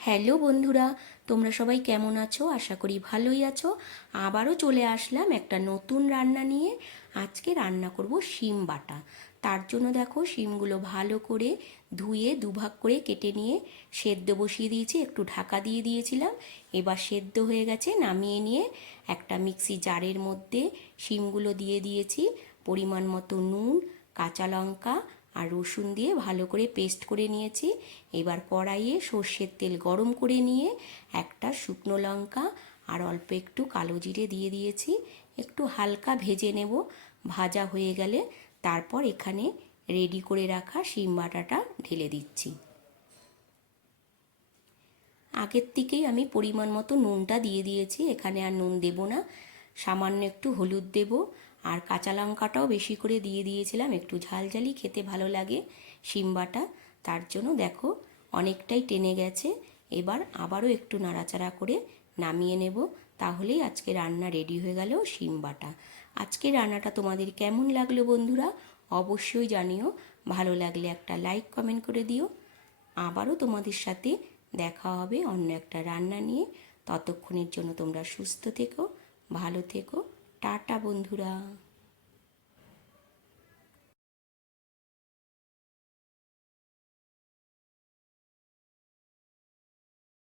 Hello বন্ধুরা, তোমরা সবাই কেমন আছো? আশা করি ভালোই আছো। আবারও চলে আসলাম একটা নতুন রান্না নিয়ে। আজকে রান্না করব শিম বাটা। তার জন্য দেখো, শিমগুলো ভালো করে ধুয়ে দুভাগ করে কেটে নিয়ে সেদ্ধ বসিয়ে দিয়েছি, একটু ঢাকা দিয়ে দিয়েছিলাম। এবার সেদ্ধ হয়ে গেছে, নামিয়ে নিয়ে একটা মিক্সি জারের মধ্যে শিমগুলো দিয়ে দিয়েছি। পরিমাণ মতো নুন, কাঁচা লঙ্কা আর রসুন দিয়ে ভালো করে পেস্ট করে নিয়েছি। এবার কড়াইয়ে সর্ষের তেল গরম করে নিয়ে একটা শুকনো লঙ্কা আর অল্প একটু কালো জিরে দিয়ে দিয়েছি। একটু হালকা ভেজে নেব। ভাজা হয়ে গেলে তারপর এখানে রেডি করে রাখা শিম বাটাটা ঢেলে দিচ্ছি। আগের থেকেই আমি পরিমাণ মতো নুনটা দিয়ে দিয়েছি, এখানে আর নুন দেব না। সামান্য একটু হলুদ দেব, আর কাঁচা লঙ্কাটাও বেশি করে দিয়ে দিয়েছিলাম, একটু ঝালঝালি খেতে ভালো লাগে শিম বাটা। তার জন্য দেখো অনেকটাই টেনে গেছে। এবার আবারও একটু নাড়াচাড়া করে নামিয়ে নেব। তাহলেই আজকে রান্না রেডি হয়ে গেল, শিম বাটা। আজকে রান্নাটা তোমাদের কেমন লাগলো বন্ধুরা? অবশ্যই জানিও। ভালো লাগলে একটা লাইক কমেন্ট করে দিও। আবারও তোমাদের সাথে দেখা হবে অন্য একটা রান্না নিয়ে। ততক্ষণের জন্য তোমরা সুস্থ থেকো, ভালো থেকো। টাটা বন্ধুরা।